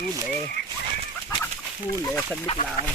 Huli. Huli, saglit lang.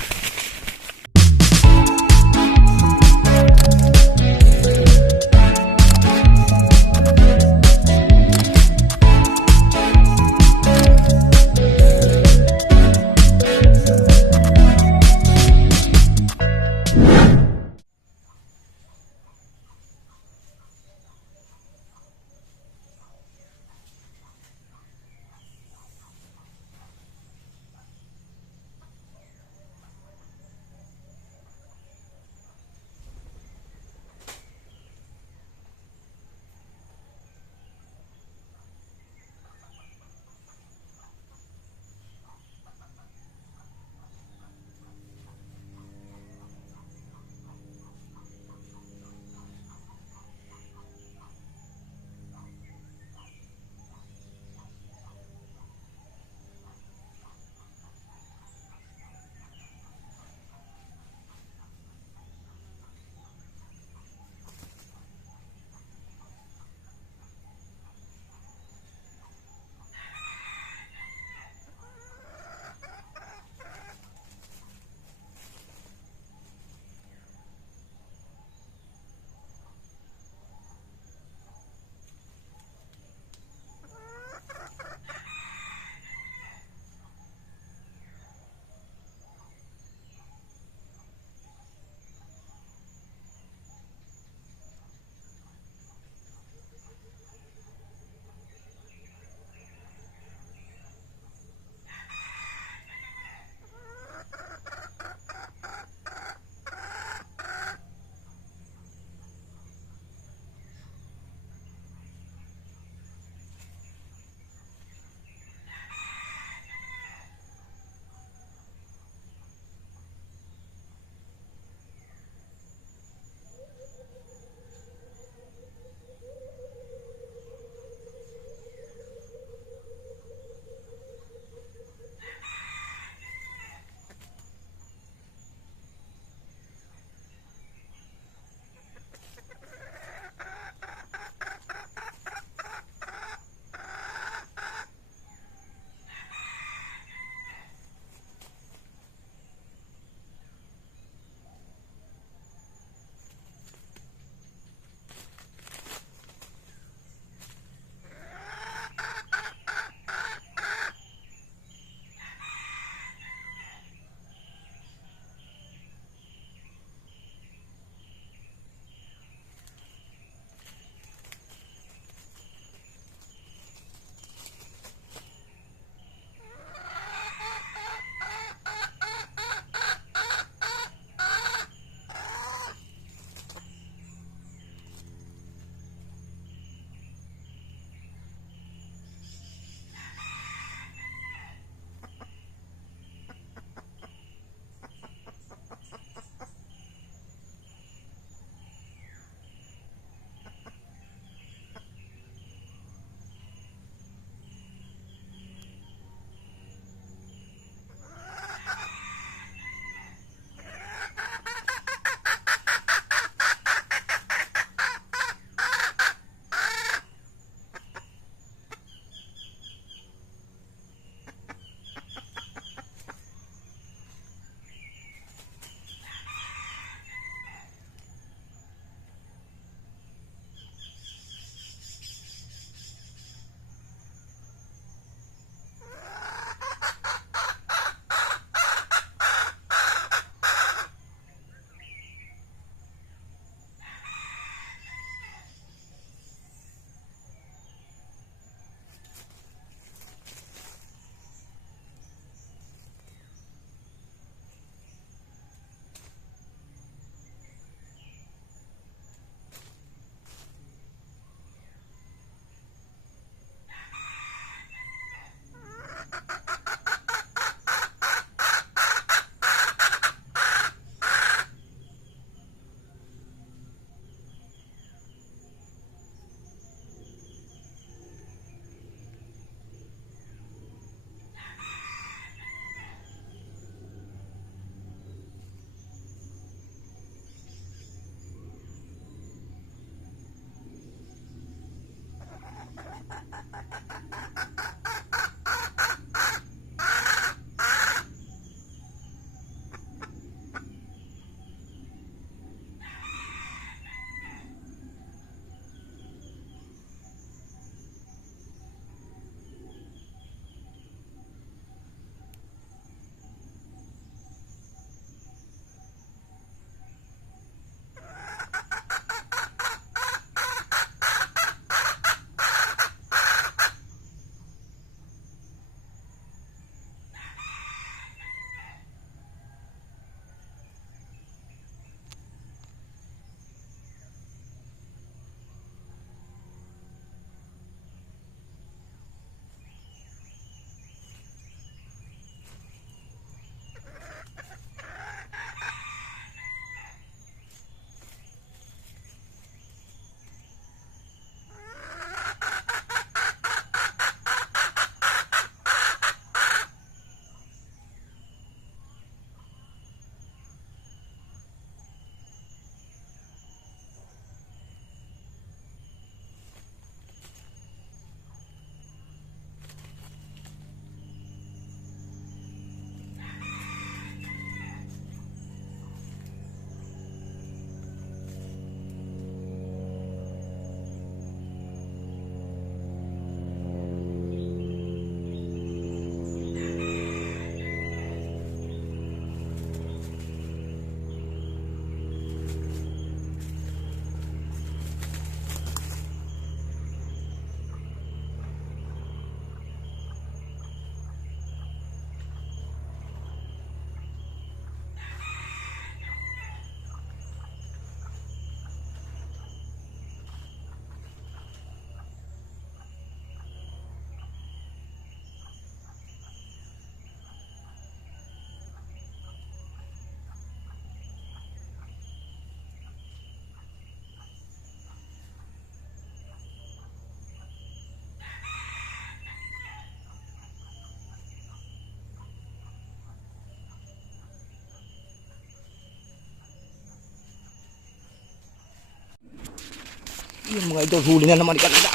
Yung mga idol, huli na naman kanina.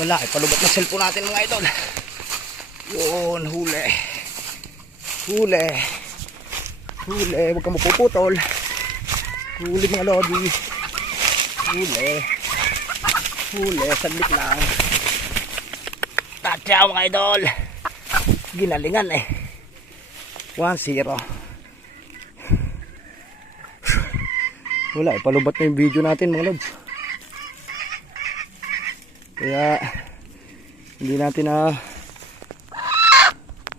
Wala, ipalubat na cellphone natin mga idol. Yun, huli. Huli. Huli, huwag kang mapuputol. Huli mga lodi. Huli. Huli, saglit lang. Tatya mga idol. Ginalingan eh. 1-0. Wala, ipalubat na yung video natin mga lods. Kaya hindi natin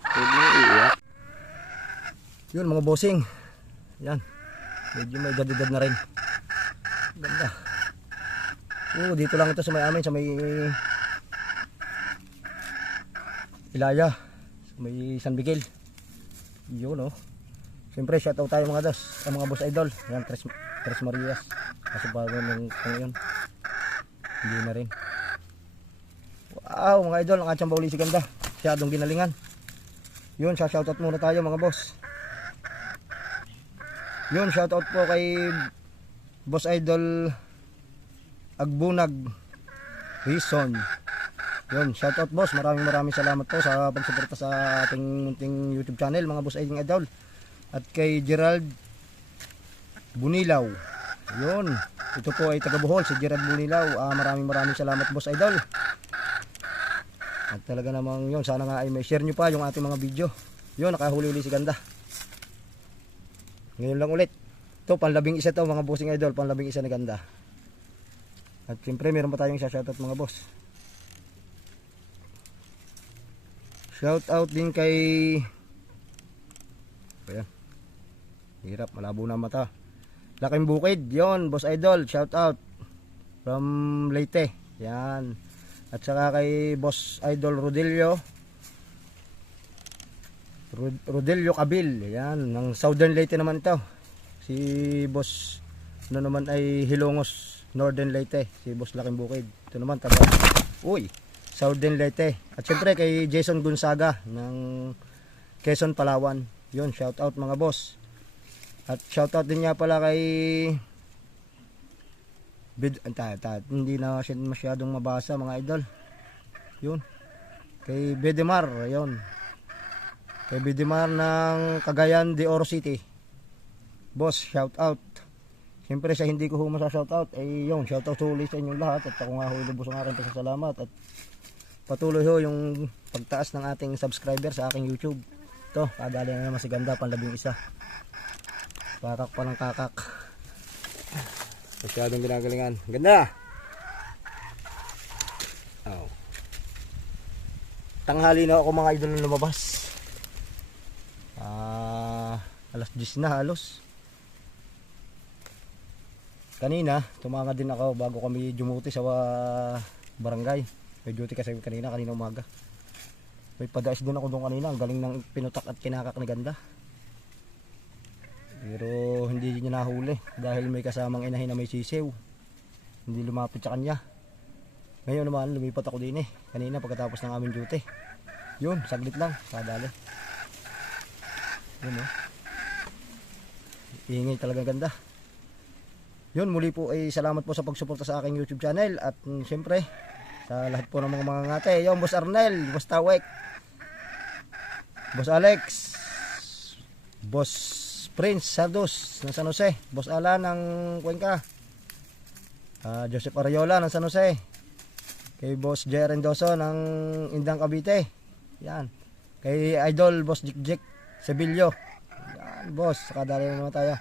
iiyak. Yun mga bossing. Yan. Medyo may edad na rin. Ganda. Dito lang ito sa may amin, sa may Ilaya, sa may San Miguel. Yun oh. Siyempre shoutout tayo mga dos, ang mga boss idol. Yan, Tres Marias. Kasi bago nung yun. Hindi na rin. Wow mga idol, ang atsang bauli si ganda. Siyadong ginalingan. Yun, shoutout muna tayo mga boss. Yun, shoutout po kay boss idol Agbunag Reason. Yun, shoutout boss. Maraming salamat po sa pagsuporta sa ating munting YouTube channel mga boss idol. At kay Gerald Bunilaw. Yun, ito po ay taga Bohol, si Gerald Bunilaw. Maraming salamat boss idol. At talaga namang yun, sana nga ay may share nyo pa yung ating mga video. Yun, nakahuli-uli si ganda. Ngayon lang ulit. Ito, panlabing isa to mga bossing idol. Panlabing isa na ganda. At siyempre, meron pa tayong shoutout mga boss. Shoutout din kay... Ayan. Hirap, malabo na mata. Laking Bukid, yon boss idol, shoutout. From Leyte. Yan. At saka kay boss idol Rodelio Kabil. Yan, ng Southern Leyte naman ito. Si boss naman ay Hilongos, Northern Leyte. Si boss Laking Bukid. Ito naman taga Southern Leyte. At syempre kay Jason Gonzaga ng Quezon, Palawan. Yun, shoutout mga boss. At shoutout din niya pala kay hindi na masyadong mabasa mga idol. Yun. Kay Bedemar, yun. Kay Bedemar ng Cagayan de Oro City. Boss, shoutout. Siyempre sa hindi ko masashoutout, ay yun, shoutout ulit sa inyong lahat. At ako nga ho, lubos ang aking pasasalamat. At patuloy ho yung pagtaas ng ating subscriber sa aking YouTube. Ito, kadali na naman si ganda, panlabing isa. Kakak pa ng kakak. Masyadong ginagalingan. Ganda! Oh. Tanghali na ako mga idol na lumabas. Alas 10 na halos. Kanina, tumanga din ako bago kami dumuti sa barangay. May duty kasi kanina umaga. May padais din ako doon kanina. Ang galing ng pinutak at kinakak ni ganda. Pero hindi niya nahuli dahil may kasamang inahin na may sisiw. Hindi lumapit sa kanya. Ngayon naman lumipat ako din kanina pagkatapos ng aming duty. Yun, saglit lang, kadali. Yun Ingay talaga ganda. Yun, muli po ay salamat po sa pagsuporta sa aking YouTube channel. At syempre sa lahat po ng mga ngate. Yung Boss Arnel, Boss Tawek, Boss Alex, Boss Prince Sardos ng San Jose, Boss Alan ng Cuenca, Joseph Ariola ng San Jose, kay Boss Jeren Doso ng Indang Cavite. Yan. Kay Idol Boss Jik Sebilyo. Yan, boss, kadali na naman tayo.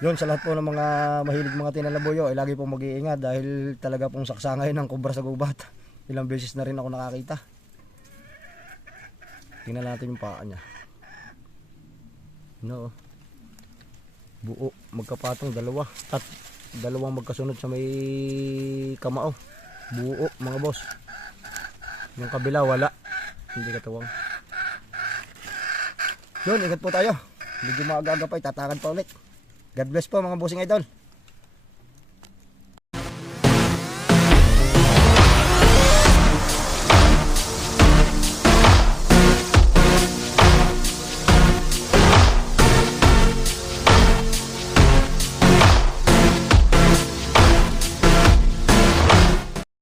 Yun, sa lahat po ng mga mahilig mga tinalabuyo, lagi pong mag-iingat dahil talaga pong saksangay ng kubra sa gubat. Ilang beses na rin ako nakakita. Tingnan natin yung paa niya. No. Buo, magkapatong dalawang magkasunod sa may kamao. Buo mga boss. Yung kabila wala. Hindi katuwang. Yun, ingat po tayo. Medyo maaga-aga pa, itatakan pa ulit. God bless po mga bossing idol.